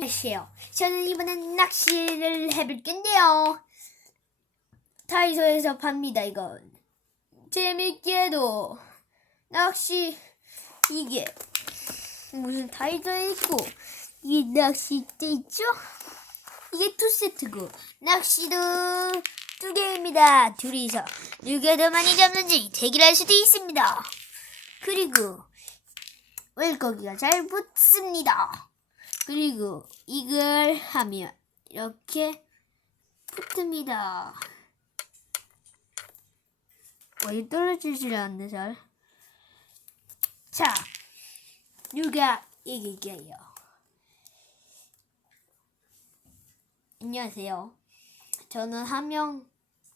안녕하세요. 저는 이번엔 낚시를 해볼 건데요. 다이소에서 팝니다, 이건. 재밌게도 낚시 이게 무슨 다이소에 있고 이게 낚싯대 있죠? 이게 투 세트고 낚시도 두 개입니다. 둘이서 누가 더 많이 잡는지 대결할 수도 있습니다. 그리고 물고기가 잘 붙습니다. 그리고 이걸 하면 이렇게 붙습니다. 왜 떨어지질 않네 잘. 자, 누가 이길게요? 안녕하세요. 저는 한 명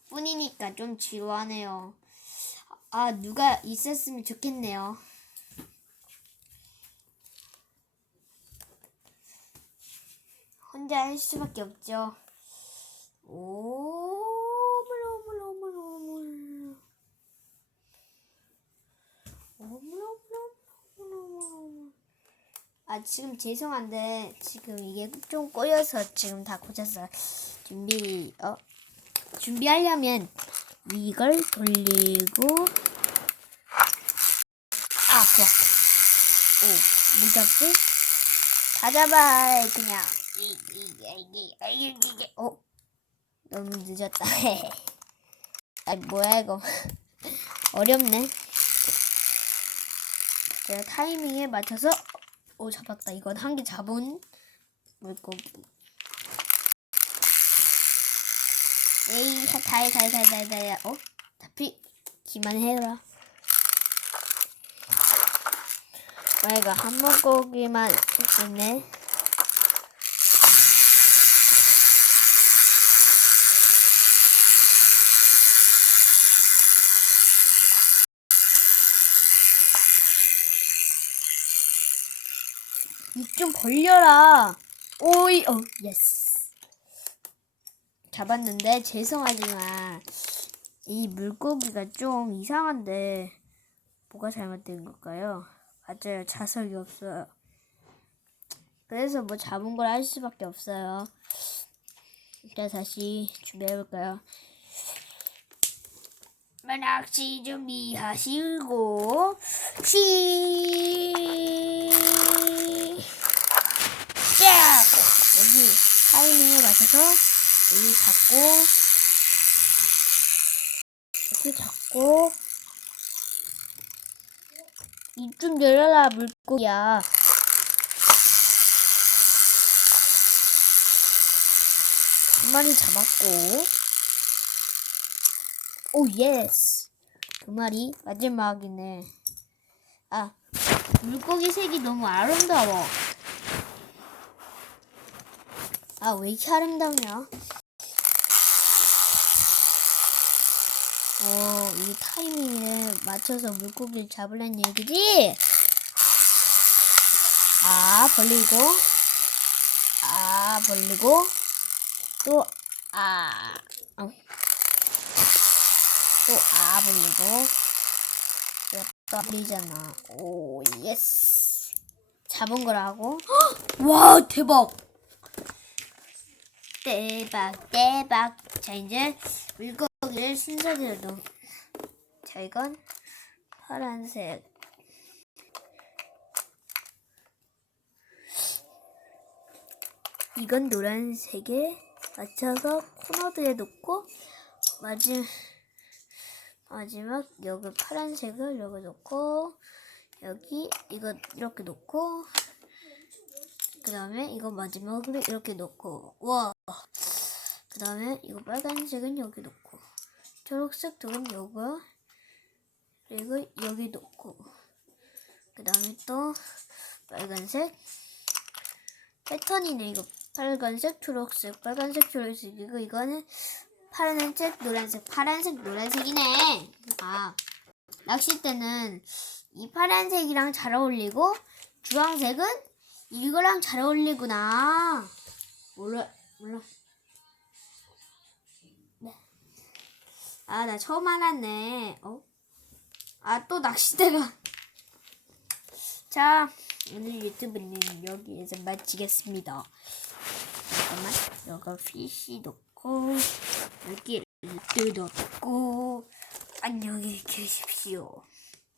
뿐이니까 좀 지루하네요. 아, 누가 있었으면 좋겠네요. 혼자 할 수밖에 없죠. 오물 오물 오물 오물. 오물 오물 오물 오물 아 지금 죄송한데 지금 이게 좀 꼬여서 지금 다 고쳤어요. 준비 어? 준비하려면 이걸 돌리고 아 좋아. 오 무잡지 다 잡아 그냥 어? 너무 늦었다. 아 뭐야 이거? 어렵네. 제가 타이밍에 맞춰서 오 잡았다. 이건 한 개 잡은 물고기. 에이 다해 다해 다해 다해 다해 어? 잡히기만 해라. 아 이거 한 물고기만 있네 입 좀 벌려라. 오이, 어, 예스. 잡았는데 죄송하지만 이 물고기가 좀 이상한데 뭐가 잘못된 걸까요? 맞아요, 자석이 없어요. 그래서 뭐 잡은 걸 할 수밖에 없어요. 자, 다시 준비해볼까요? 낚시 준비하시고 시 짝! 여기 타이밍에 맞춰서 여기 잡고 이렇게 잡고 입 좀 열어라 물고기야 한 마리 잡았고 오 예스 두 마리 마지막이네 아 물고기 색이 너무 아름다워 아, 왜 이렇게 아름다우냐? 어, 이 타이밍에 맞춰서 물고기를 잡으려는 얘기지? 아, 벌리고, 아, 벌리고, 또, 아, 어. 또, 아, 벌리고, 또 벌리잖아. 오, 예스. 잡은 거라고? 와, 대박! 대박 대박 자 이제 물고기를 순서대로 넣. 자 이건 파란색 이건 노란색에 맞춰서 코너드에 놓고 마지, 마지막 여기 파란색을 여기 놓고 여기 이거 이렇게 놓고 그 다음에 이거 마지막으로 이렇게 놓고 와. 그 다음에 이거 빨간색은 여기 놓고 초록색 쪽은 요거 그리고 여기 놓고 그 다음에 또 빨간색 패턴이네 이거 빨간색 초록색 빨간색 초록색 이거 이거는 파란색 노란색 파란색 노란색이네 아 낚싯대는 이 파란색이랑 잘 어울리고 주황색은 이거랑 잘 어울리구나. 몰라, 몰라. 네. 아, 나 처음 알았네. 어? 아, 또 낚싯대가. 자, 오늘 유튜브는 여기에서 마치겠습니다. 잠깐만, 여기 PC 놓고, 여기 뜯었고, 안녕히 계십시오.